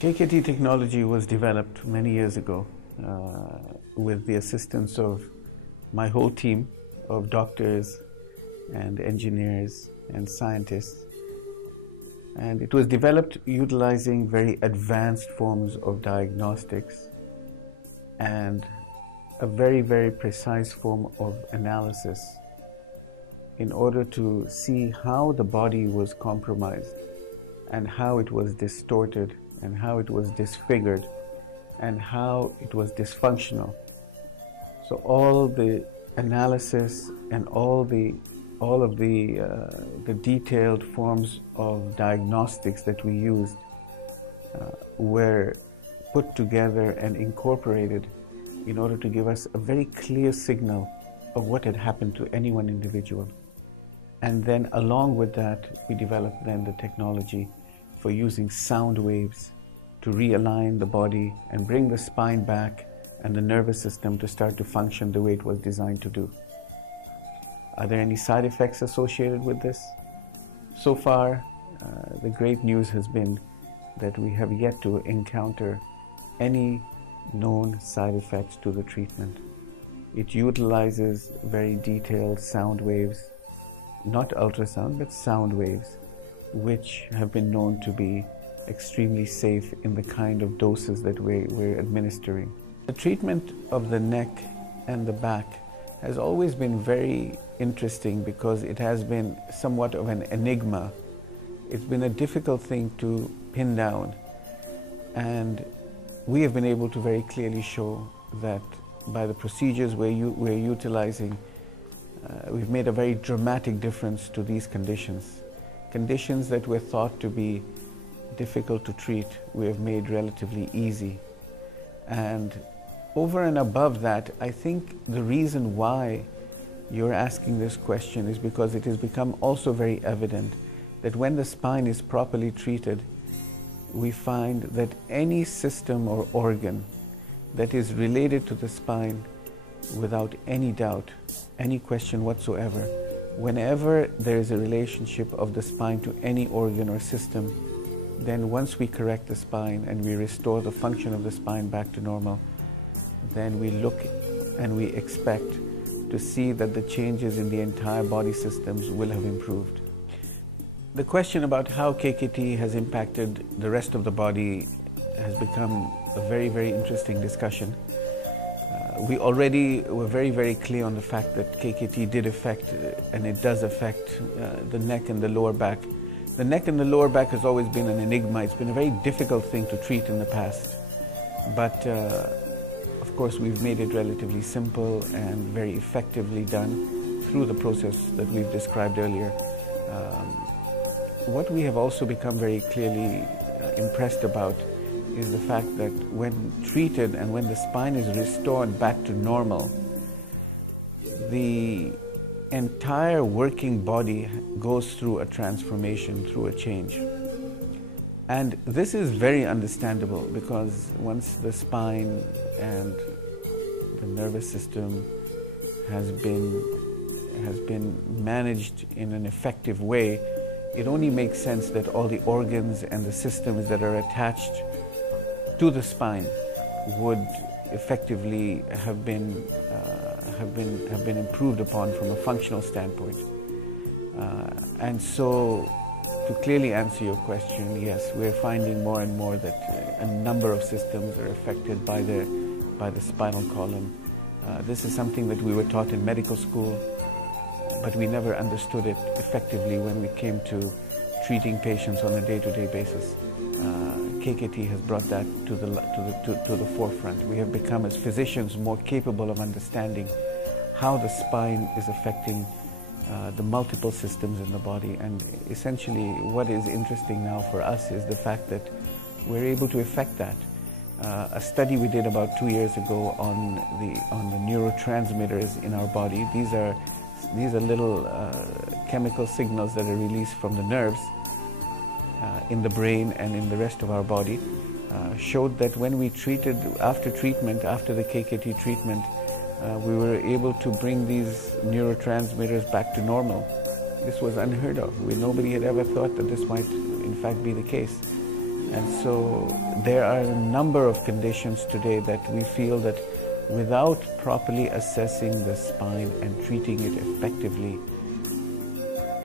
KKT technology was developed many years ago with the assistance of my whole team of doctors and engineers and scientists. And it was developed utilizing very advanced forms of diagnostics and a very, very precise form of analysis in order to see how the body was compromised and how it was distorted and how it was disfigured and how it was dysfunctional. So all the analysis and all of the detailed forms of diagnostics that we used were put together and incorporated in order to give us a very clear signal of what had happened to any one individual. And then along with that, we developed then the technology for using sound waves to realign the body and bring the spine back and the nervous system to start to function the way it was designed to do. Are there any side effects associated with this? So far, the great news has been that we have yet to encounter any known side effects to the treatment. It utilizes very detailed sound waves, not ultrasound, but sound waves, which have been known to be extremely safe in the kind of doses that we're administering. The treatment of the neck and the back has always been very interesting because it has been somewhat of an enigma. It's been a difficult thing to pin down, and we have been able to very clearly show that by the procedures we're utilizing, we've made a very dramatic difference to these conditions. Conditions that were thought to be difficult to treat, we have made relatively easy. And over and above that, I think the reason why you're asking this question is because it has become also very evident that when the spine is properly treated, we find that any system or organ that is related to the spine, without any doubt, any question whatsoever, whenever there is a relationship of the spine to any organ or system, then once we correct the spine and we restore the function of the spine back to normal, then we look and we expect to see that the changes in the entire body systems will have improved. The question about how KKT has impacted the rest of the body has become a very, very interesting discussion. We already were very, very clear on the fact that KKT did affect, and it does affect, the neck and the lower back. The neck and the lower back has always been an enigma. It's been a very difficult thing to treat in the past. But of course, we've made it relatively simple and very effectively done through the process that we've described earlier. What we have also become very clearly impressed about is the fact that when treated and when the spine is restored back to normal, the entire working body goes through a transformation, through a change. And this is very understandable because once the spine and the nervous system has been managed in an effective way, it only makes sense that all the organs and the systems that are attached to the spine would effectively have been improved upon from a functional standpoint. And so, to clearly answer your question, yes, we're finding more and more that a number of systems are affected by the spinal column. This is something that we were taught in medical school, but we never understood it effectively when we came to treating patients on a day-to-day basis. KKT has brought that to the forefront. We have become, as physicians, more capable of understanding how the spine is affecting the multiple systems in the body. And essentially, what is interesting now for us is the fact that we're able to affect that. A study we did about 2 years ago on the neurotransmitters in our body. These are little chemical signals that are released from the nerves in the brain and in the rest of our body, showed that when we treated, after the KKT treatment, we were able to bring these neurotransmitters back to normal. This was unheard of. Nobody had ever thought that this might in fact be the case. And so there are a number of conditions today that we feel that without properly assessing the spine and treating it effectively,